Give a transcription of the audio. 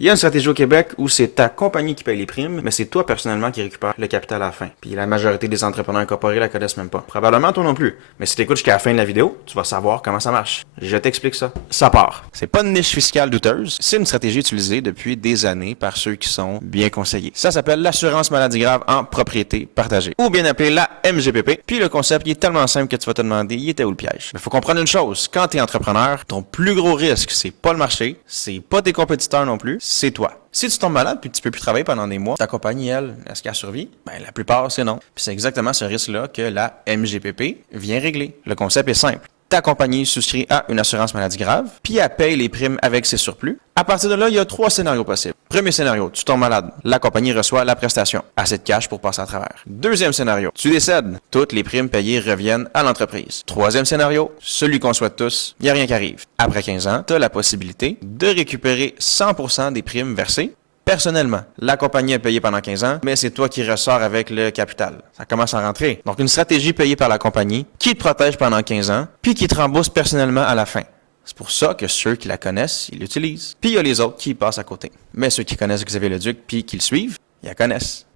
Il y a une stratégie au Québec où c'est ta compagnie qui paye les primes, mais c'est toi personnellement qui récupère le capital à la fin. Puis la majorité des entrepreneurs incorporés la connaissent même pas. Probablement toi non plus. Mais si t'écoutes jusqu'à la fin de la vidéo, tu vas savoir comment ça marche. Je t'explique ça. Ça part. C'est pas une niche fiscale douteuse, c'est une stratégie utilisée depuis des années par ceux qui sont bien conseillés. Ça s'appelle l'assurance maladie grave en propriété partagée, ou bien appelé la MGPP. Puis le concept il est tellement simple que tu vas te demander, il était où le piège? Il faut comprendre une chose, quand t'es entrepreneur, ton plus gros risque, c'est pas le marché, c'est pas tes compétiteurs non plus, c'est toi. Si tu tombes malade puis tu peux plus travailler pendant des mois, ta compagnie, elle, est-ce qu'elle survit? Ben, la plupart, c'est non. Puis c'est exactement ce risque-là que la MGPP vient régler. Le concept est simple. Ta compagnie souscrit à une assurance maladie grave, puis elle paye les primes avec ses surplus. À partir de là, il y a 3 scénarios possibles. Premier scénario, tu tombes malade. La compagnie reçoit la prestation. Assez de cash pour passer à travers. Deuxième scénario, tu décèdes. Toutes les primes payées reviennent à l'entreprise. Troisième scénario, celui qu'on souhaite tous, il n'y a rien qui arrive. Après 15 ans, tu as la possibilité de récupérer 100% des primes versées. Personnellement, la compagnie a payé pendant 15 ans, mais c'est toi qui ressors avec le capital. Ça commence à rentrer. Donc, une stratégie payée par la compagnie qui te protège pendant 15 ans, puis qui te rembourse personnellement à la fin. C'est pour ça que ceux qui la connaissent, ils l'utilisent. Puis il y a les autres qui passent à côté. Mais ceux qui connaissent Xavier Leduc puis qui le suivent, ils la connaissent.